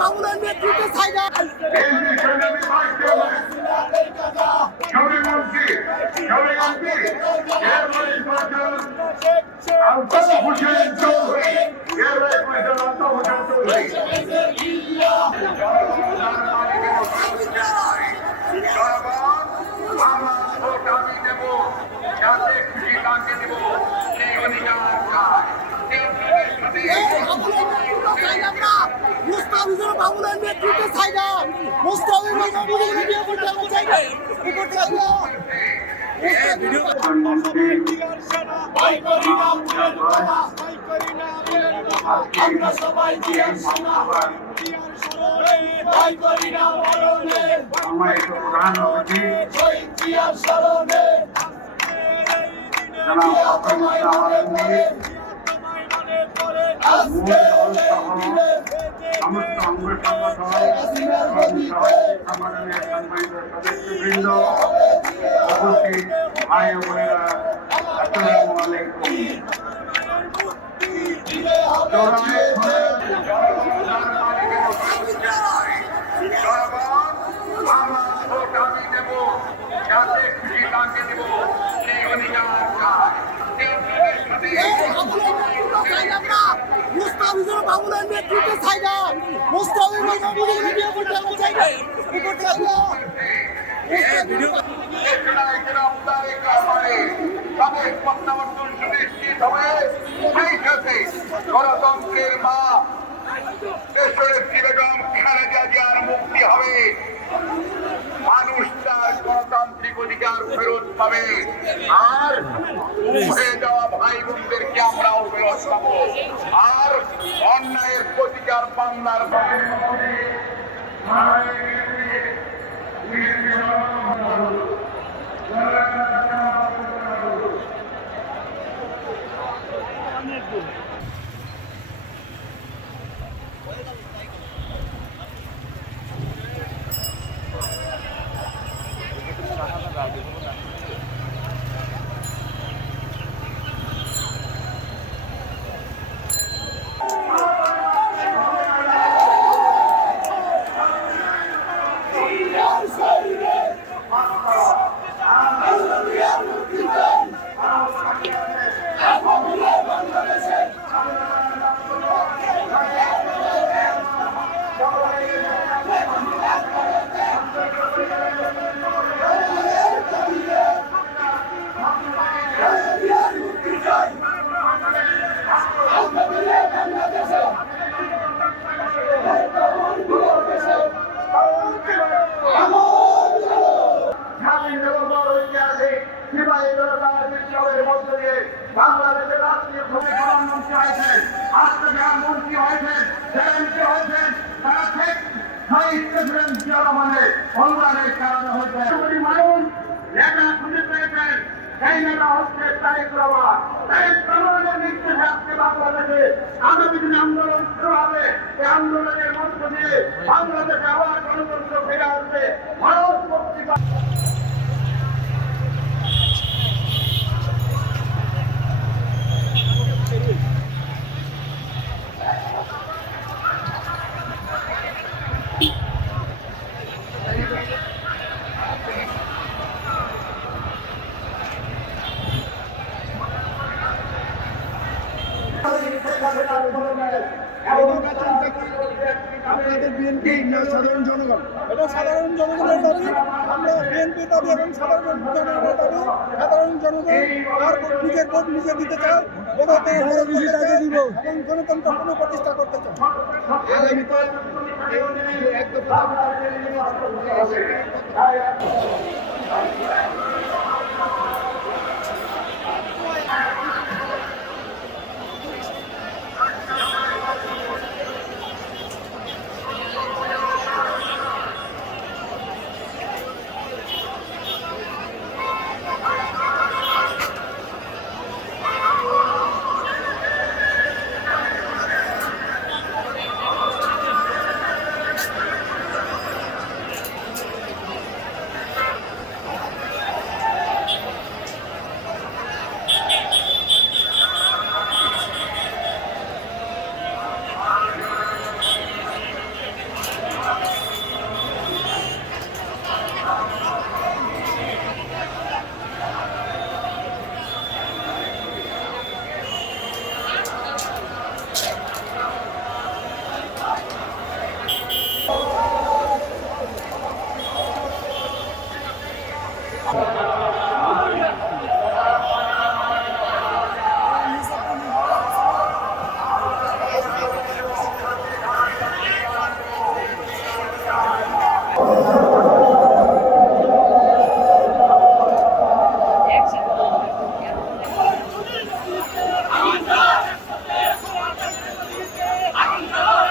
বাবুলের নেতৃত্বে সাইডা মুস্তাফিজুর বাবুলের নেতৃত্বে সাইডা মুস্তাফিজুর বাবুলের ভিডিও করতে আমার চাইবে উপর চাইবে প্রধানমন্ত্রী আমরা সবাই জিয়ার সানাবান ভাই করি না মরণে সম্মানিত প্রধানমন্ত্রী শহীদ জিয়ার স্মরণে আজকে সদস্যবৃন্দ উপস্থিত ভাই বোনেরা আসসালামু আলাইকুম মুস্তাফিজুর বাবুলের নেতৃত্বে সাইডা গণতন্ত্রের মা দেশনেত্রী বেগম খালেদা জিয়ার মুক্তি হবে মানুষ তার গণতান্ত্রিক অধিকার ফেরত পাবে আর হয়ে যাওয়া ভাই বোনদেরকে আমরাও ফেরত পাবো আর অন্যায়ের প্রতিকার বাংলার Hare বাংলাদেশের রাষ্ট্রীয় ভূমি প্রধানমন্ত্রী হয়েছেন, রাষ্ট্রবিহার মন্ত্রী হয়েছেন সেরেন্দ্রী হয়েছেন, তারা ঠিক শহীদ প্রেসিডেন্ট জিয়া রহমানের অনুদানের আজকে আন্দোলনের মধ্য দিয়ে বাংলাদেশে আবার গণতন্ত্র ফিরে আসবে ভারত মুক্তি পাবে। আপনাদের বিএনপি না সাধারণ জনগণ এটা সাধারণ জনগণের দাবি আমরা বিএনপি দাবি এবং সাধারণ জনগণের সাধারণ জনগণ আর নিজের ভোট নিজে দিতে চায় বড় দিব এবং পুনঃপ্রতিষ্ঠা করতে চায়